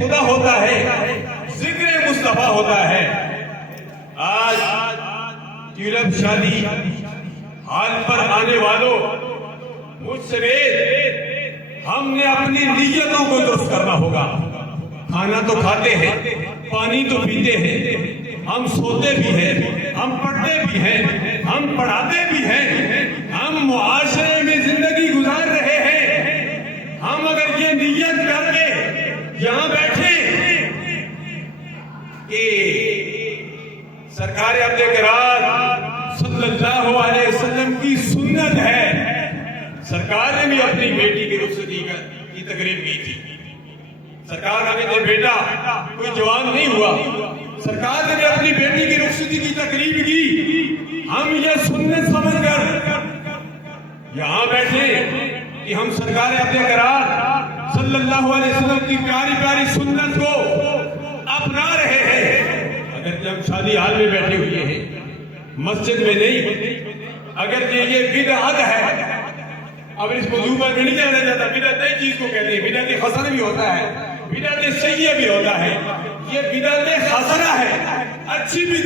خدا ہوتا ہے، ذکر مصطفیٰ ہوتا ہے۔ آج ٹیولپ شادی حال پر آنے والوں، مجھ سمیت ہم نے اپنی نیتوں کو درست کرنا ہوگا۔ کھانا تو کھاتے ہیں، پانی تو پیتے ہیں، ہم سوتے بھی ہیں، ہم پڑھتے بھی ہیں، ہم پڑھاتے بھی ہیں، ہم معاشرے میں زندگی گزار رہے ہیں۔ ہم اگر یہ نیت کر کے یہاں بیٹھے کہ سرکار عبد قرار صلی اللہ علیہ وسلم کی سنت ہے، سرکار نے بھی اپنی بیٹی کی رخصتی کی تقریب کی تھی۔ سرکار کا کہتے بیٹا کوئی جوان نہیں ہوا، سرکار نے بھی اپنی بیٹی کی رخصتی کی تقریب کی۔ ہم یہ سنت سمجھ کر یہاں بیٹھے کہ ہم سرکار عبد قرار صلی اللہ علیہ وسلم کی پیاری پیاری سنت کو اپنا رہے ہیں۔ اگر ہم شادی حال میں بیٹھے ہوئے ہیں، مسجد میں نہیں، اگر یہ بدعت ہے، اب اس موضوع پر نہیں جانا جاتا، بدعت نئی چیز کو کہتے ہیں، بدعت حسن بھی ہوتا ہے، بدعت سیئہ بھی ہوتا ہے، یہ بدعت حسنہ ہے، اچھی بدعت